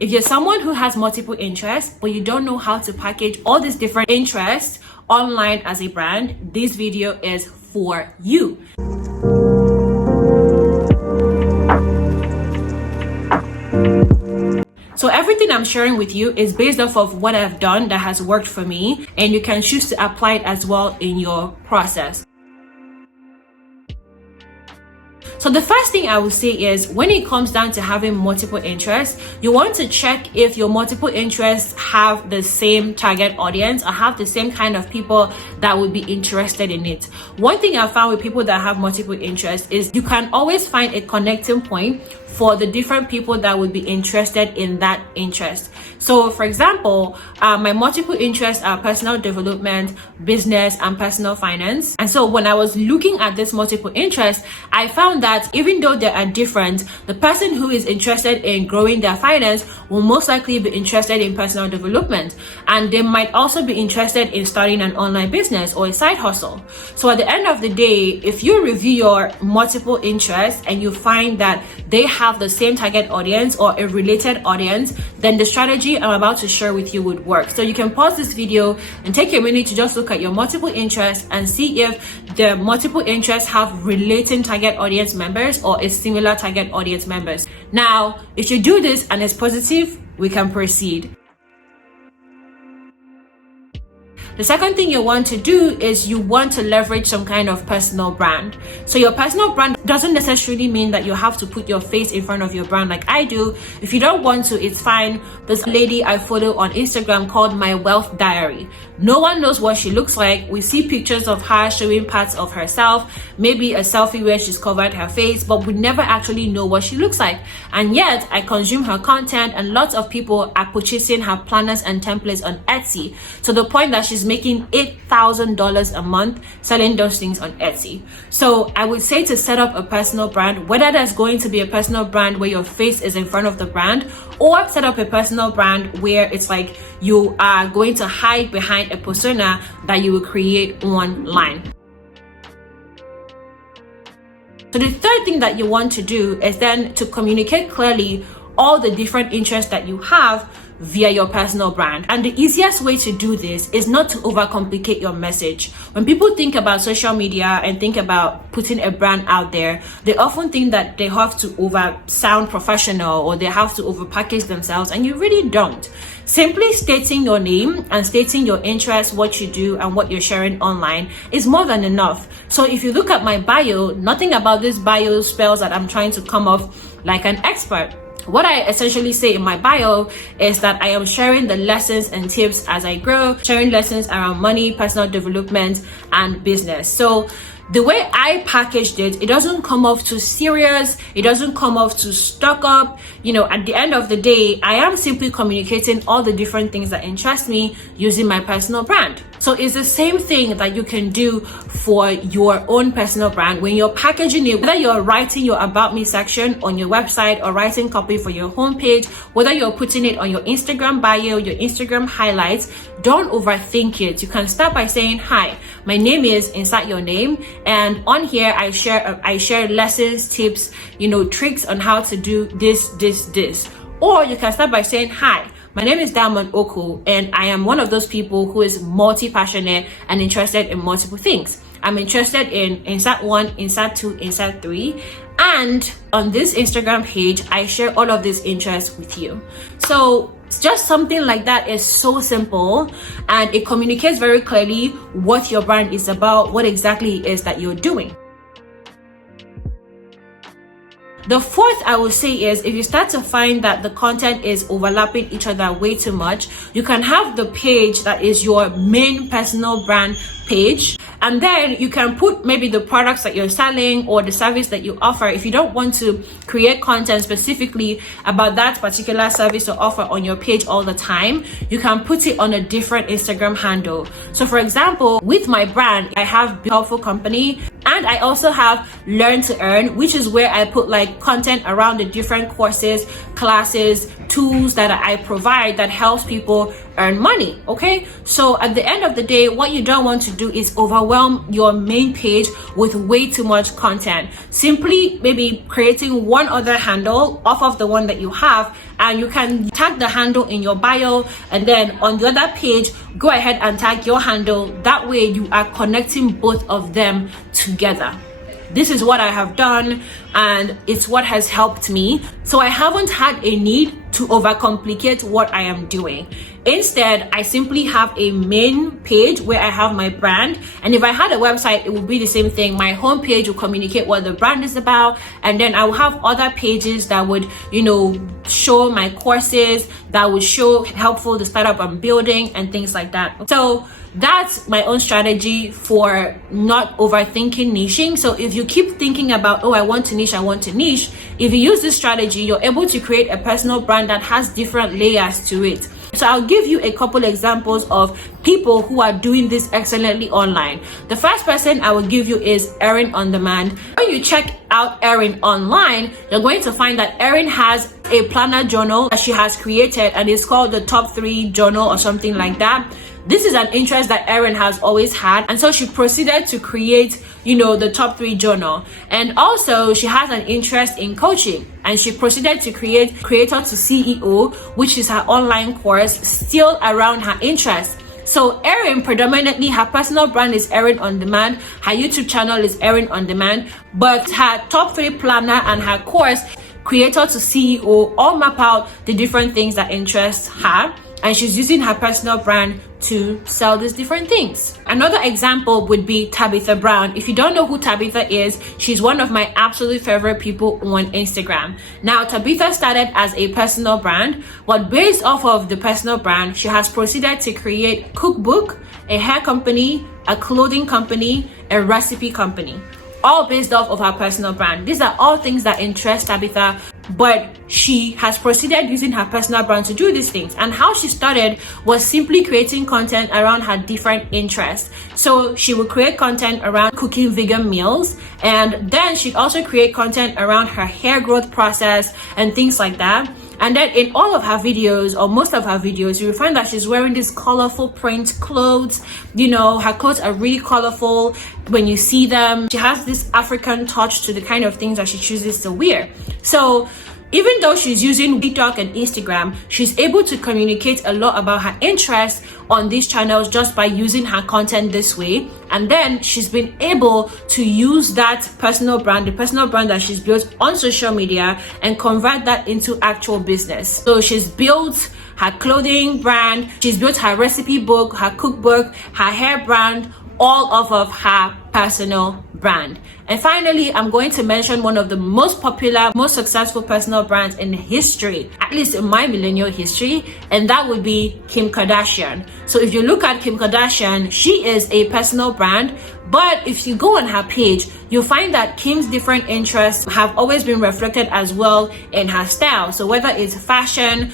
If you're someone who has multiple interests, but you don't know how to package all these different interests online as a brand, this video is for you. So everything I'm sharing with you is based off of what I've done that has worked for me, and you can choose to apply it as well in your process. So the first thing I would say is, when it comes down to having multiple interests, you want to check if your multiple interests have the same target audience or have the same kind of people that would be interested in it. One thing I found with people that have multiple interests is you can always find a connecting point for the different people that would be interested in that interest. So for example, my multiple interests are personal development, business, and personal finance. And so when I was looking at this multiple interest, I found that even though they are different, the person who is interested in growing their finance will most likely be interested in personal development. And they might also be interested in starting an online business or a side hustle. So at the end of the day, if you review your multiple interests and you find that they have the same target audience or a related audience, then the strategy I'm about to share with you would work. So you can pause this video and take a minute to just look at your multiple interests and see if the multiple interests have relating target audience members or a similar target audience members. Now, if you do this and it's positive, we can proceed. The second thing you want to do is you want to leverage some kind of personal brand. So your personal brand doesn't necessarily mean that you have to put your face in front of your brand like I do. If you don't want to, it's fine. This lady I follow on Instagram called My Wealth Diary. No one knows what she looks like. We see pictures of her showing parts of herself, maybe a selfie where she's covered her face, but we never actually know what she looks like. And yet I consume her content, and lots of people are purchasing her planners and templates on Etsy, to the point that she's making $8,000 a month selling those things on Etsy. So I would say to set up a personal brand, whether that's going to be a personal brand where your face is in front of the brand, or set up a personal brand where it's like you are going to hide behind a persona that you will create online. So the third thing that you want to do is then to communicate clearly all the different interests that you have via your personal brand. And the easiest way to do this is not to overcomplicate your message. When people think about social media and think about putting a brand out there, they often think that they have to sound professional or they have to overpackage themselves, and you really don't. Simply stating your name and stating your interests, what you do, and what you're sharing online is more than enough. So if you look at my bio, nothing about this bio spells that I'm trying to come off like an expert. What I essentially say in my bio is that I am sharing the lessons and tips as I grow, sharing lessons around money, personal development, and business. So the way I packaged it, it doesn't come off too serious. It doesn't come off too stuck up. You know, at the end of the day, I am simply communicating all the different things that interest me using my personal brand. So it's the same thing that you can do for your own personal brand. When you're packaging it, whether you're writing your About Me section on your website or writing copy for your homepage, whether you're putting it on your Instagram bio, your Instagram highlights, don't overthink it. You can start by saying, hi, my name is, insert your name. And on here, I share lessons, tips, tricks on how to do this. Or you can start by saying, hi, my name is Diamond Oku, and I am one of those people who is multi-passionate and interested in multiple things. I'm interested in insert 1, insert 2, insert 3. And on this Instagram page, I share all of these interests with you. So just something like that is so simple, and it communicates very clearly what your brand is about, what exactly it is that you're doing. The fourth I would say is, if you start to find that the content is overlapping each other way too much, you can have the page that is your main personal brand page, and then you can put maybe the products that you're selling or the service that you offer. If you don't want to create content specifically about that particular service or offer on your page all the time, you can put it on a different Instagram handle. So for example, with my brand, I have Helpful Company, and I also have learn to earn, which is where I put like content around the different courses, classes, tools that I provide that helps people earn money. Okay, so at the end of the day, what you don't want to do is overwhelm your main page with way too much content. Simply maybe creating one other handle off of the one that you have, and you can tag the handle in your bio, and then on the other page go ahead and tag your handle. That way you are connecting both of them together. This is what I have done, and it's what has helped me. So I haven't had a need to overcomplicate what I am doing. Instead, I simply have a main page where I have my brand, and if I had a website, it would be the same thing. My home page will communicate what the brand is about, and then I will have other pages that would, show my courses, that would show helpful the startup I'm building and things like that. So that's my own strategy for not overthinking niching. So if you keep thinking about, I want to niche, if you use this strategy, you're able to create a personal brand that has different layers to it. So I'll give you a couple examples of people who are doing this excellently online. The first person I will give you is Erin On Demand. When you check out Erin online, you're going to find that Erin has a planner journal that she has created, and it's called the Top 3 Journal or something like that. This is an interest that Erin has always had, and so she proceeded to create, the Top 3 Journal. And also she has an interest in coaching, and she proceeded to create Creator to CEO, which is her online course still around her interest. So Erin, predominantly her personal brand is Erin On Demand, her YouTube channel is Erin On Demand, but her Top 3 planner and her course Creator to CEO all map out the different things that interest her, and she's using her personal brand to sell these different things. Another example would be Tabitha Brown. If you don't know who Tabitha is, she's one of my absolute favorite people on Instagram. Now, Tabitha started as a personal brand, but based off of the personal brand, she has proceeded to create cookbook, a hair company, a clothing company, a recipe company, all based off of her personal brand. These are all things that interest Tabitha, but she has proceeded using her personal brand to do these things. And how she started was simply creating content around her different interests. So she would create content around cooking vegan meals, and then she'd also create content around her hair growth process and things like that. And then in all of her videos, or most of her videos, you will find that she's wearing these colorful print clothes. Her clothes are really colorful when you see them. She has this African touch to the kind of things that she chooses to wear. So even though she's using TikTok and Instagram, she's able to communicate a lot about her interests on these channels just by using her content this way. And then she's been able to use that personal brand, the personal brand that she's built on social media, and convert that into actual business. So she's built her clothing brand, she's built her recipe book, her cookbook, her hair brand, all off of her personal brand. And finally, I'm going to mention one of the most popular, most successful personal brands in history, at least in my millennial history, and that would be Kim Kardashian. So if you look at Kim Kardashian, she is a personal brand, but if you go on her page, you'll find that Kim's different interests have always been reflected as well in her style. So whether it's fashion,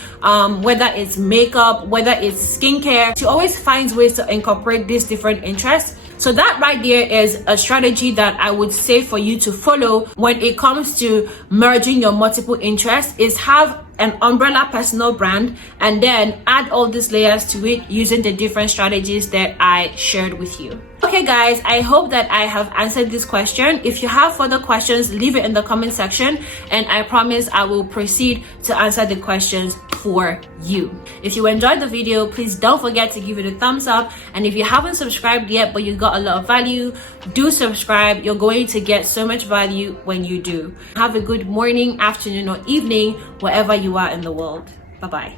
whether it's makeup, whether it's skincare, she always finds ways to incorporate these different interests. So that right there is a strategy that I would say for you to follow when it comes to merging your multiple interests, is have an umbrella personal brand and then add all these layers to it using the different strategies that I shared with you. Okay guys, I hope that I have answered this question. If you have further questions, leave it in the comment section, and I promise I will proceed to answer the questions for you. If you enjoyed the video, please don't forget to give it a thumbs up, and if you haven't subscribed yet but you got a lot of value, do subscribe. You're going to get so much value when you do. Have a good morning, afternoon, or evening wherever you are in the world. Bye bye.